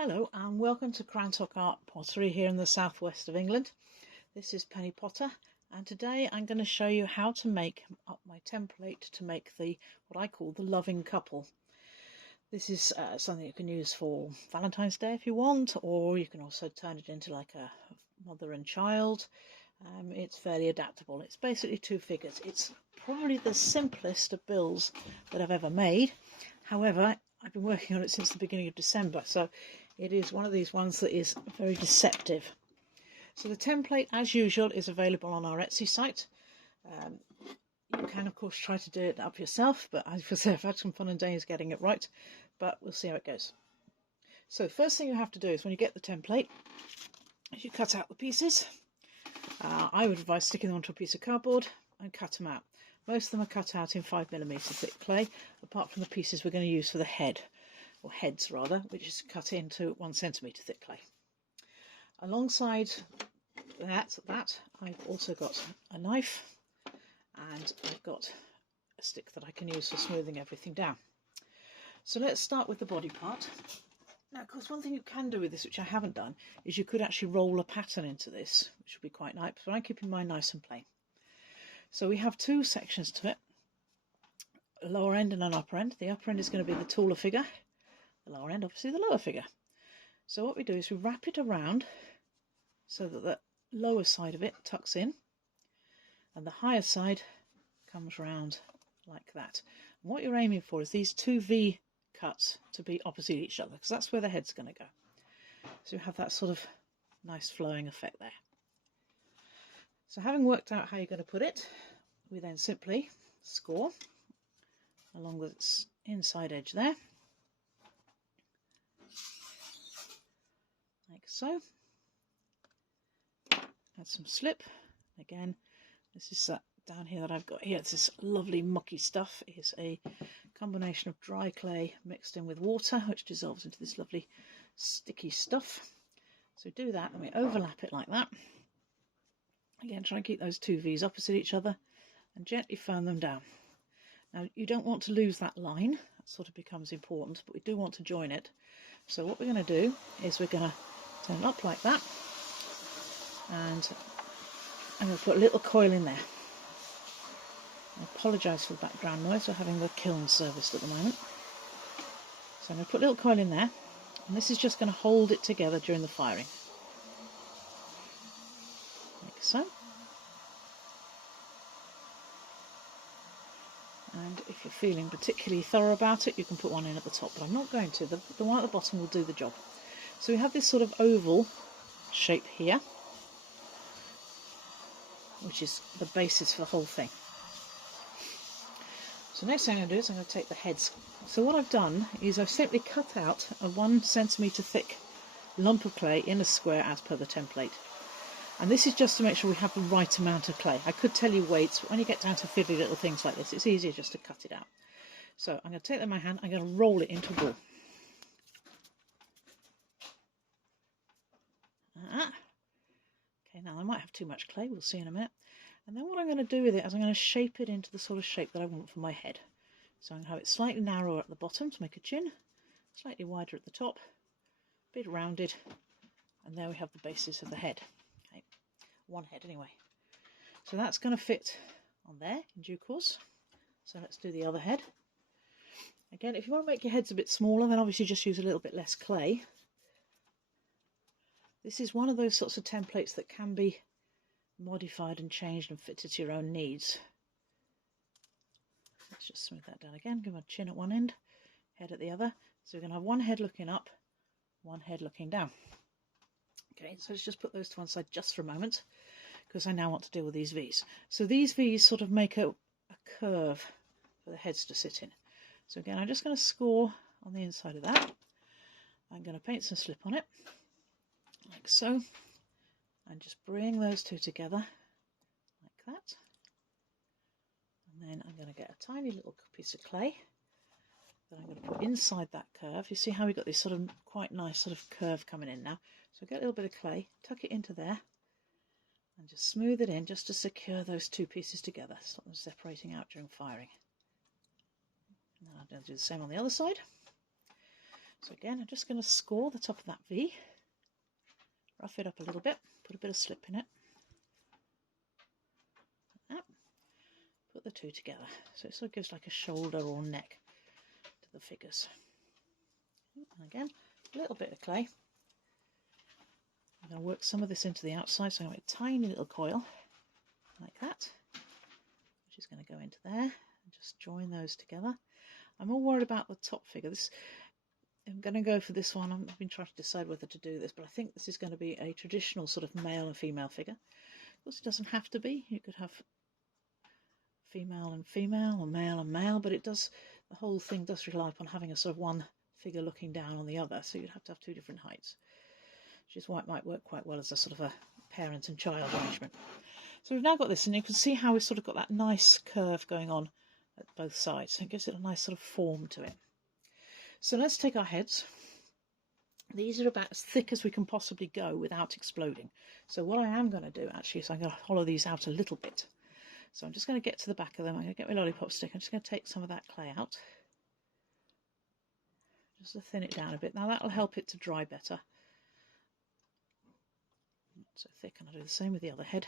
Hello and welcome to Crantock Art Pottery here in the southwest of England. This is Penny Potter, and today I'm going to show you how to make up my template to make what I call the loving couple. This is something you can use for Valentine's Day if you want, or you can also turn it into like a mother and child. It's fairly adaptable. It's basically two figures. It's probably the simplest of builds that I've ever made. However, I've been working on it since the beginning of December, so it is one of these ones that is very deceptive. So the template, as usual, is available on our Etsy site. You can, of course, try to do it up yourself, but as I say, I've had some fun and days getting it right, but we'll see how it goes. So first thing you have to do is when you get the template, you cut out the pieces. I would advise sticking them onto a piece of cardboard and cut them out. Most of them are cut out in 5mm thick clay, apart from the pieces we're going to use for the head, or heads rather, which is cut into 1cm thick clay. Alongside that I've also got a knife, and I've got a stick that I can use for smoothing everything down. So let's start with the body part. Now, of course, one thing you can do with this, which I haven't done, is you could actually roll a pattern into this, which would be quite nice, but I'm keeping mine nice and plain. So we have two sections to it, a lower end and an upper end. The upper end is going to be the taller figure, the lower end obviously the lower figure. So what we do is we wrap it around so that the lower side of it tucks in and the higher side comes round like that. And what you're aiming for is these two V cuts to be opposite each other, because that's where the head's going to go. So you have that sort of nice flowing effect there. So having worked out how you're going to put it, we then simply score along the inside edge there, like so. Add some slip. Again, this is that down here that I've got here. It's this lovely mucky stuff. It's a combination of dry clay mixed in with water, which dissolves into this lovely sticky stuff. So do that, and we overlap it like that. Again, try and keep those two V's opposite each other and gently firm them down. Now, you don't want to lose that line. That sort of becomes important, but we do want to join it. So what we're going to do is we're going to turn it up like that, and I'm going to put a little coil in there. I apologise for the background noise. We're having the kiln serviced at the moment. So I'm going to put a little coil in there, and this is just going to hold it together during the firing. Like so. And if you're feeling particularly thorough about it, you can put one in at the top, but I'm not going to. The one at the bottom will do the job. So we have this sort of oval shape here, which is the basis for the whole thing. So next thing I'm going to do is I'm going to take the heads. So what I've done is I've simply cut out a 1cm thick lump of clay in a square as per the template. And this is just to make sure we have the right amount of clay. I could tell you weights, but when you get down to fiddly little things like this, it's easier just to cut it out. So I'm going to take that in my hand, I'm going to roll it into a ball. Okay, now I might have too much clay, we'll see in a minute. And then what I'm going to do with it is I'm going to shape it into the sort of shape that I want for my head. So I'm going to have it slightly narrower at the bottom to make a chin, slightly wider at the top, a bit rounded, and there we have the basis of the head. Okay, one head anyway. So that's going to fit on there in due course. So let's do the other head. Again, if you want to make your heads a bit smaller, then obviously just use a little bit less clay. This is one of those sorts of templates that can be modified and changed and fitted to your own needs. Let's just smooth that down again. Give my chin at one end, head at the other. So we're going to have one head looking up, one head looking down. Okay, so let's just put those to one side just for a moment, because I now want to deal with these V's. So these V's sort of make a curve for the heads to sit in. So again, I'm just going to score on the inside of that. I'm going to paint some slip on it, like so, and just bring those two together like that. And then I'm going to get a tiny little piece of clay that I'm going to put inside that curve. You see how we've got this sort of quite nice sort of curve coming in now. So get a little bit of clay, tuck it into there, and just smooth it in just to secure those two pieces together, stop them separating out during firing. And I'll do the same on the other side. So again, I'm just going to score the top of that V, rough it up a little bit, put a bit of slip in it, like that. Put the two together, so it sort of gives like a shoulder or neck to the figures. And again, a little bit of clay. I'm going to work some of this into the outside, so I'm going to make a tiny little coil like that, which is going to go into there, and just join those together. I'm all worried about the top figure. I'm going to go for this one. I've been trying to decide whether to do this, but I think this is going to be a traditional sort of male and female figure. Of course, it doesn't have to be. You could have female and female, or male and male, but the whole thing does rely upon having a sort of one figure looking down on the other, so you'd have to have two different heights, which is why it might work quite well as a sort of a parent and child arrangement. So we've now got this, and you can see how we've sort of got that nice curve going on at both sides. So it gives it a nice sort of form to it. So let's take our heads. These are about as thick as we can possibly go without exploding. So what I am going to do actually is I'm going to hollow these out a little bit. So I'm just going to get to the back of them. I'm going to get my lollipop stick. I'm just going to take some of that clay out, just to thin it down a bit. Now that'll help it to dry better. Not so thick, and I'll do the same with the other head.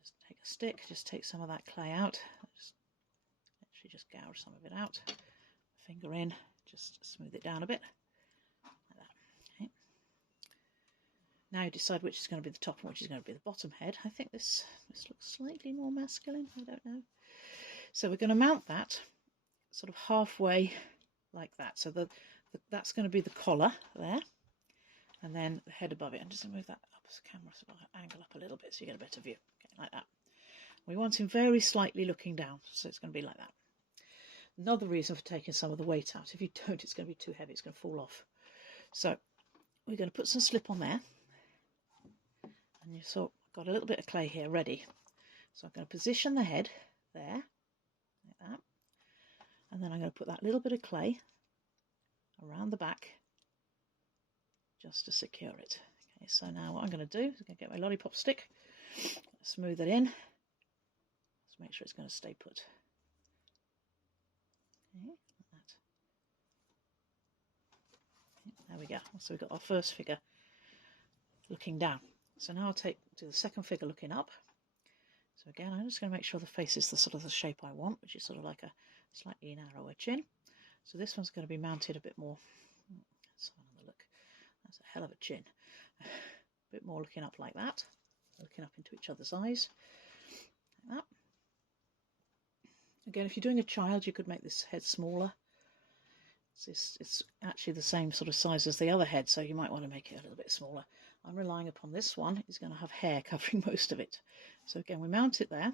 Just take a stick, just take some of that clay out. Just gouge some of it out. Finger in, just smooth it down a bit, like that. Okay. Now you decide which is going to be the top and which is going to be the bottom head. I think this looks slightly more masculine, I don't know. So we're going to mount that sort of halfway like that. So that's going to be the collar there, and then the head above it. I'm just going to move that up as the camera sort of angle up a little bit so you get a better view. Okay, like that. We want him very slightly looking down, so it's going to be like that. Another reason for taking some of the weight out, if you don't, it's going to be too heavy, it's going to fall off. So we're going to put some slip on there, and you saw I've got a little bit of clay here ready. So I'm going to position the head there, like that, and then I'm going to put that little bit of clay around the back just to secure it. Okay, so now what I'm going to do is I'm going to get my lollipop stick, smooth it in, just make sure it's going to stay put. Okay, like that. Okay, there we go. So we've got our first figure looking down. So now I'll do the second figure looking up. So again, I'm just going to make sure the face is the sort of the shape I want, which is sort of like a slightly narrower chin. So this one's going to be mounted a bit more. Let's have another look. That's a hell of a chin. A bit more looking up like that, looking up into each other's eyes, like that. Again, if you're doing a child, you could make this head smaller. It's actually the same sort of size as the other head, so you might want to make it a little bit smaller. I'm relying upon this one. It's going to have hair covering most of it. So again, we mount it there.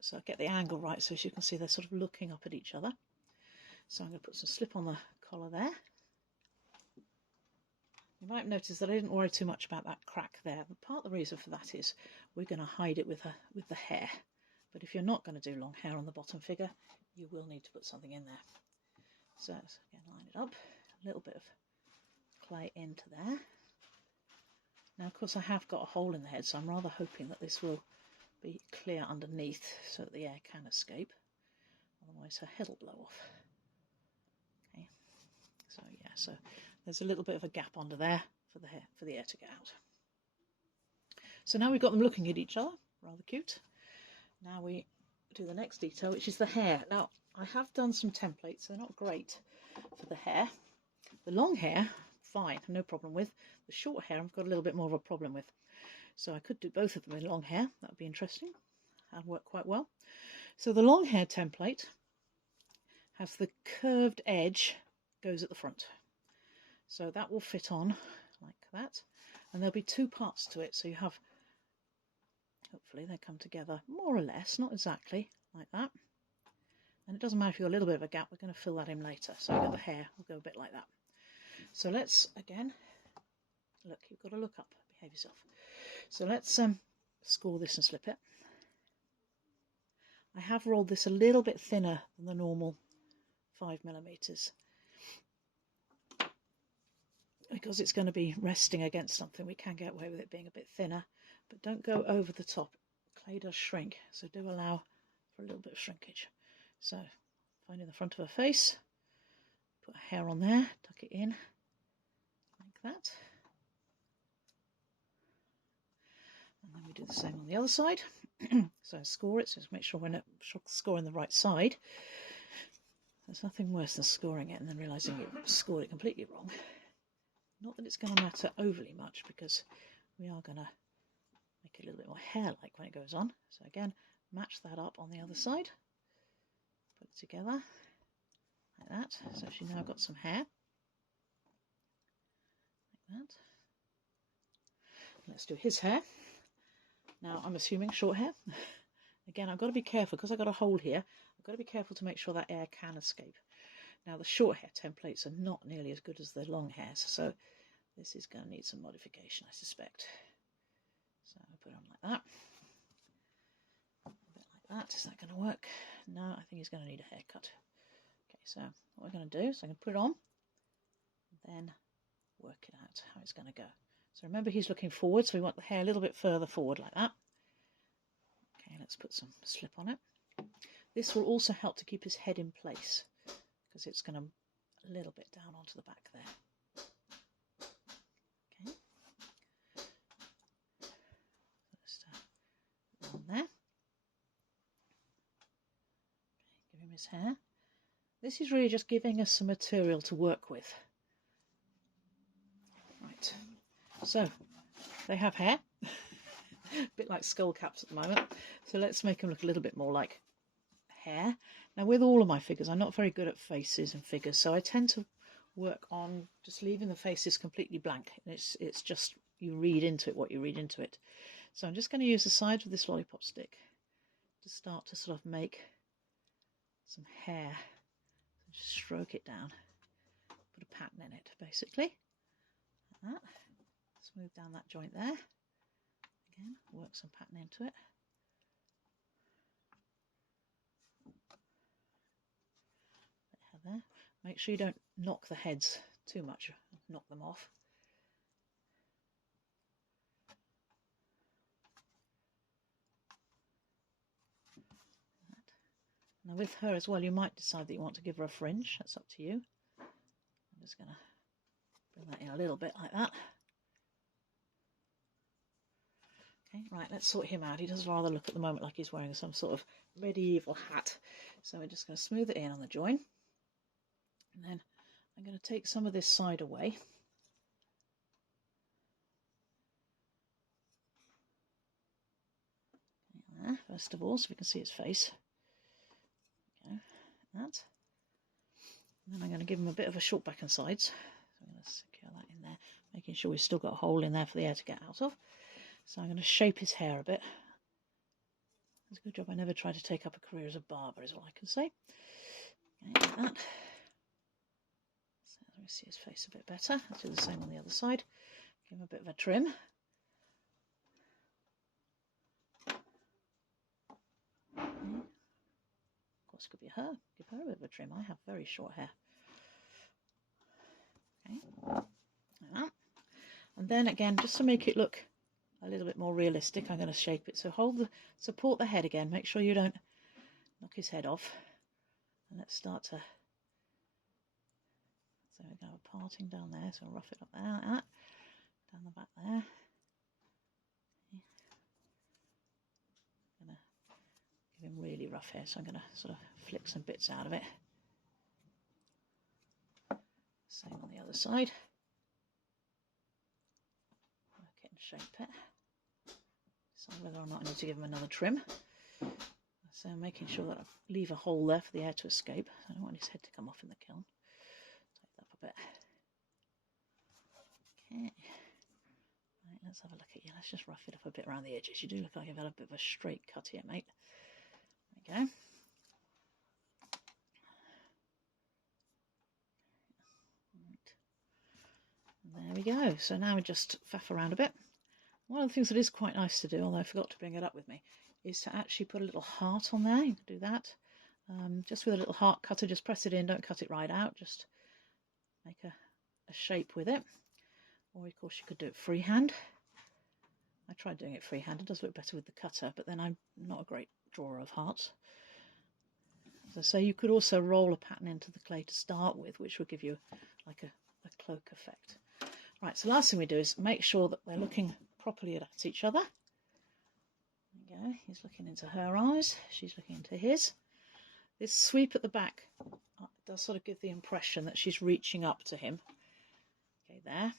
So I get the angle right, so as you can see, they're sort of looking up at each other. So I'm going to put some slip on the collar there. You might have noticed that I didn't worry too much about that crack there. But part of the reason for that is we're going to hide it with the hair. But if you're not going to do long hair on the bottom figure, you will need to put something in there. So again, line it up, a little bit of clay into there. Now, of course, I have got a hole in the head, so I'm rather hoping that this will be clear underneath so that the air can escape. Otherwise, her head will blow off. Okay, so yeah, so there's a little bit of a gap under there for the air to get out. So now we've got them looking at each other, rather cute. Now we do the next detail, which is the hair. Now, I have done some templates. They're not great for the hair. The long hair, fine, no problem with. The short hair, I've got a little bit more of a problem with. So I could do both of them in long hair. That would be interesting and work quite well. So the long hair template has the curved edge goes at the front. So that will fit on like that. And there'll be two parts to it. So you have, hopefully they come together more or less, not exactly like that. And it doesn't matter if you've got a little bit of a gap, we're going to fill that in later. So you've got the hair will go a bit like that. So let's, again, look, you've got to look up, behave yourself. So let's score this and slip it. I have rolled this a little bit thinner than the normal 5mm because it's going to be resting against something. We can get away with it being a bit thinner, but don't go over the top. Clay does shrink, so do allow for a little bit of shrinkage. So finding the front of her face, hair on there, tuck it in like that. And then we do the same on the other side. So score it, so just make sure we're not scoring the right side. There's nothing worse than scoring it and then realising you scored it completely wrong. Not that it's going to matter overly much, because we are going to make it a little bit more hair-like when it goes on. So again, match that up on the other side. Put it together like that. So she's now got some hair. Like that. Let's do his hair. Now I'm assuming short hair. Again, I've got to be careful because I've got a hole here. I've got to be careful to make sure that air can escape. Now the short hair templates are not nearly as good as the long hairs, so this is going to need some modification, I suspect. So I'll put it on like that. A bit like that. Is that going to work? No, I think he's going to need a haircut. Okay, so what we're going to do is I'm going to put it on, then work it out how it's going to go. So remember, he's looking forward, so we want the hair a little bit further forward like that. Okay, let's put some slip on it. This will also help to keep his head in place, because it's going to a little bit down onto the back there. Okay. Just on there. Okay, give him his hair. This is really just giving us some material to work with. Right. So they have hair, a bit like skull caps at the moment. So let's make them look a little bit more like hair. Now with all of my figures, I'm not very good at faces and figures, so I tend to work on just leaving the faces completely blank. And it's just you read into it what you read into it. So I'm just going to use the side of this lollipop stick to start to sort of make some hair. Just stroke it down, put a pattern in it basically, like that. Smooth down that joint there. Again, work some pattern into it. There. Make sure you don't knock the heads too much, knock them off. Now with her as well, you might decide that you want to give her a fringe. That's up to you. I'm just going to bring that in a little bit like that. Okay, right, let's sort him out. He does rather look at the moment like he's wearing some sort of medieval hat. So we're just going to smooth it in on the join. And then I'm going to take some of this side away. There, first of all, so we can see his face. Okay, like that. And then I'm going to give him a bit of a short back and sides. So I'm going to secure that in there, making sure we've still got a hole in there for the air to get out of. So I'm going to shape his hair a bit. It's a good job I never tried to take up a career as a barber, is all I can say. Okay, like that. So let me see his face a bit better. I'll do the same on the other side. Give him a bit of a trim. Okay. Of course, it could be her. Give her a bit of a trim. I have very short hair. Okay, like that. And then again, just to make it look a little bit more realistic, I'm going to shape it. So support the head again. Make sure you don't knock his head off. And let's start to. So we're going to have a parting down there. So we'll rough it up there like that. Down the back there. Okay. I'm going to give him really rough hair, so I'm going to sort of flick some bits out of it. Same on the other side. Work it and shape it. Decide whether or not I need to give him another trim. So I'm making sure that I leave a hole there for the air to escape. I don't want his head to come off in the kiln. Take that up a bit. Okay. Right, let's have a look at you. Let's just rough it up a bit around the edges. You do look like you've had a bit of a straight cut here, mate. There we go. There we go. So now we just faff around a bit. One of the things that is quite nice to do, although I forgot to bring it up with me, is to actually put a little heart on there. You can do that. Just with a little heart cutter, just press it in, don't cut it right out, just make a shape with it. Or of course you could do it freehand. I tried doing it freehand, it does look better with the cutter, but then I'm not a great drawer of hearts. So you could also roll a pattern into the clay to start with, which will give you like a cloak effect. Right, so the last thing we do is make sure that they're looking properly at each other. There you go, he's looking into her eyes, she's looking into his. This sweep at the back does sort of give the impression that she's reaching up to him. Okay, there.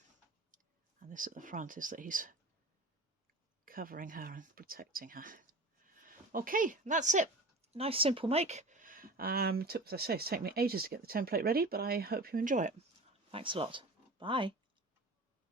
And this at the front is that he's covering her and protecting her. Okay, that's it. Nice simple make. Took, as I say, it's taken me ages to get the template ready, but I hope you enjoy it. Thanks a lot. Bye.